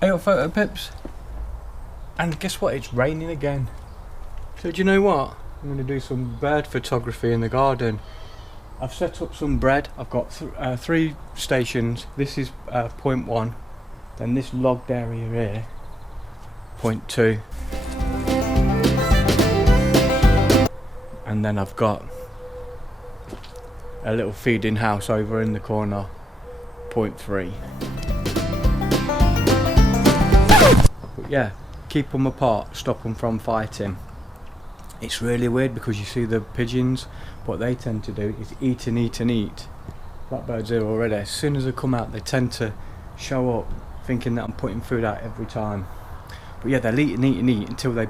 Hey up, photo pips. And guess what? It's raining again. So do you know what? I'm going to do some bird photography in the garden. I've set up some bread. I've got 3 stations. This is point 1. Then this logged area here, point 2. And then I've got a little feeding house over in the corner, point 3. But yeah, keep them apart, stop them from fighting. It's really weird because you see the pigeons, what they tend to do is eat and eat and eat. Blackbirds here already, as soon as they come out they tend to show up thinking that I'm putting food out every time. But yeah, they'll eat and eat and eat until they,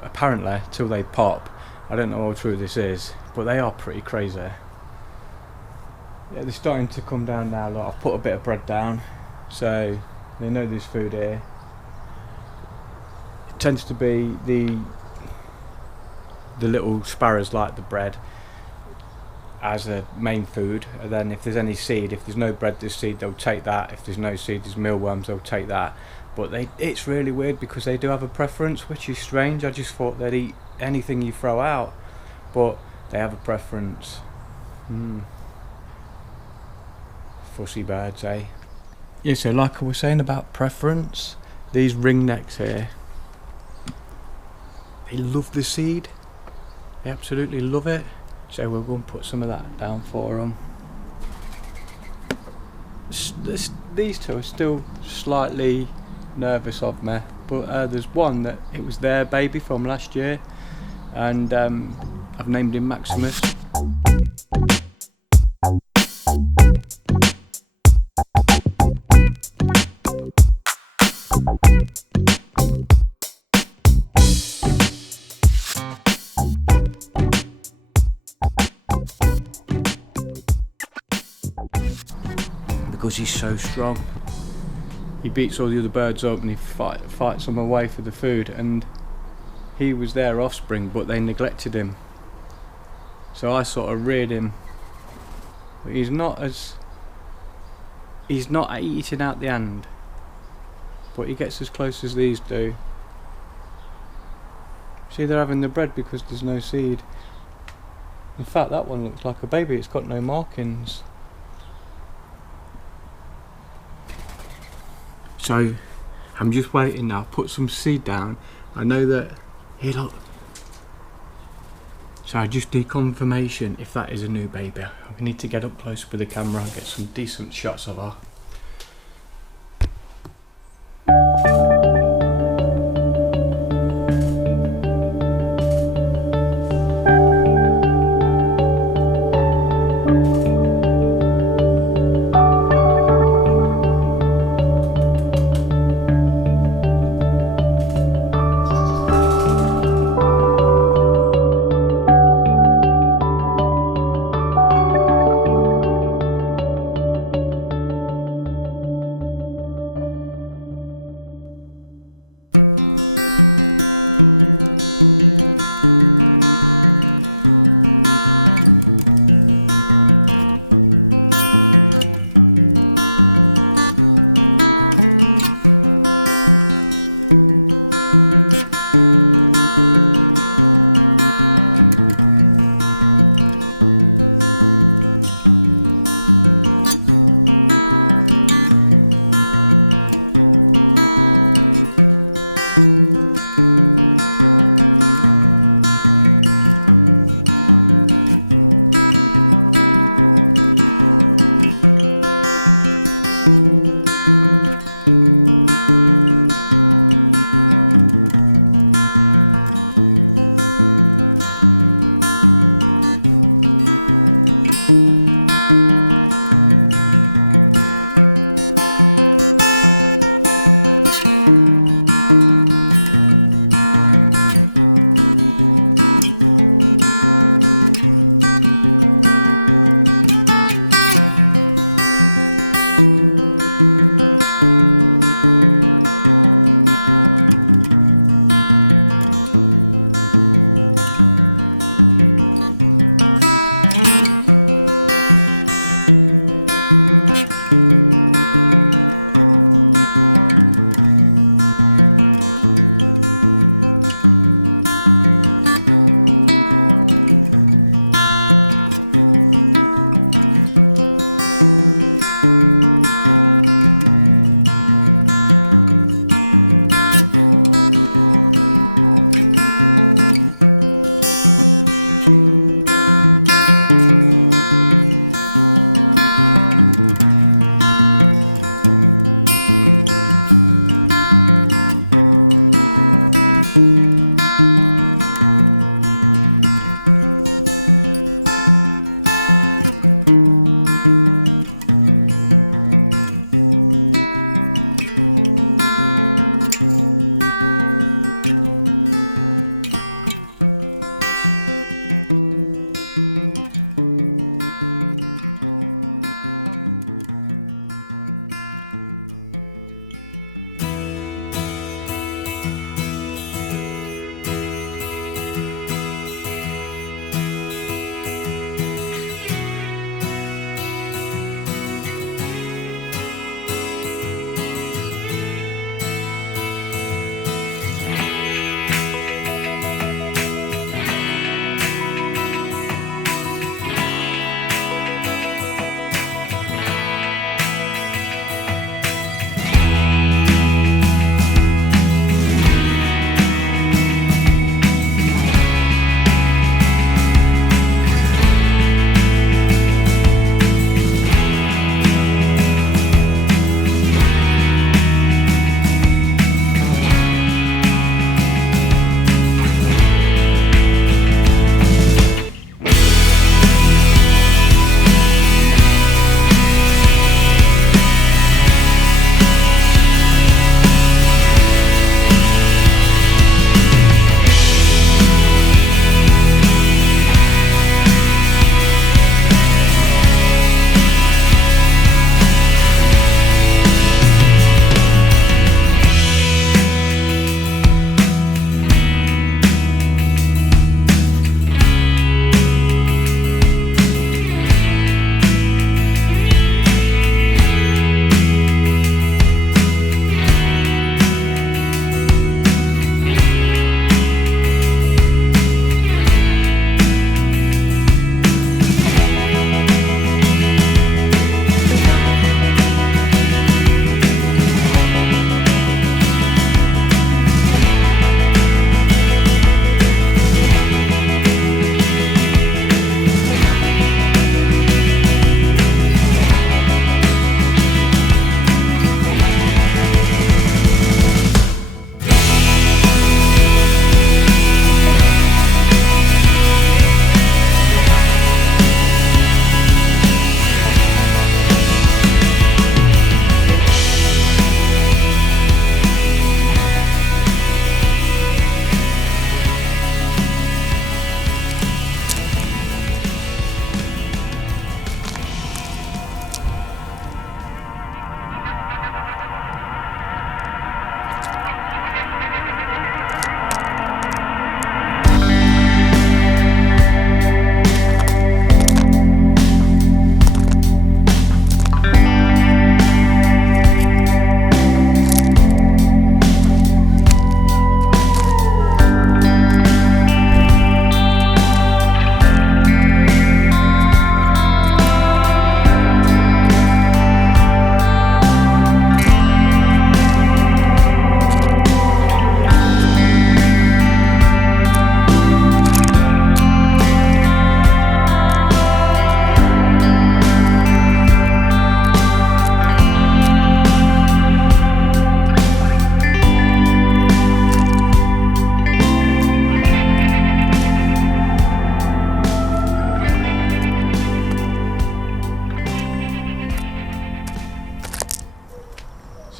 apparently, till they pop. I don't know how true this is, but they are pretty crazy. Yeah, they're starting to come down now. Look, I've put a bit of bread down, so they know there's food here. It tends to be the little sparrows like the bread as a main food, and then if there's any seed, if there's no bread there's seed, they'll take that. If there's no seed, there's mealworms, they'll take that. But it's really weird because they do have a preference, which is strange. I just thought they'd eat anything you throw out, but they have a preference. Fussy birds, eh? Yeah, so like I was saying about preference, these ringnecks here, they love the seed. They absolutely love it. So we're going to put some of that down for them. These two are still slightly nervous of me, but there's one that it was their baby from last year, and I've named him Maximus. Because he's so strong. He beats all the other birds up and he fights them away for the food, and he was their offspring but they neglected him. So I sort of reared him. But he's not eating out the hand, but he gets as close as these do. See, they're having the bread because there's no seed. In fact, that one looks like a baby, it's got no markings. So I'm just waiting now, put some seed down. I know that, here look. So I just need confirmation if that is a new baby. I need to get up close with the camera and get some decent shots of her.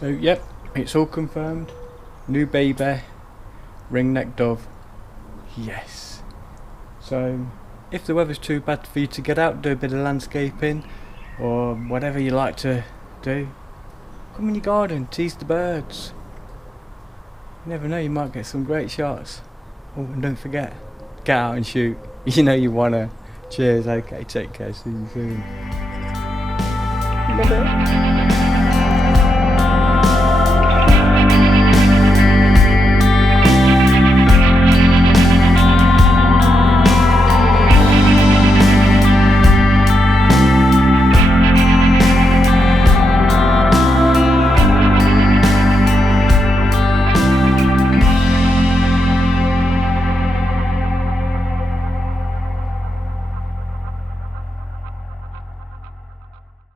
So yep, it's all confirmed. New baby, ringneck dove. Yes. So if the weather's too bad for you to get out, do a bit of landscaping or whatever you like to do, come in your garden, tease the birds. You never know, you might get some great shots. Oh, and don't forget, get out and shoot. You know you wanna. Cheers, okay, take care, see you soon. Love it.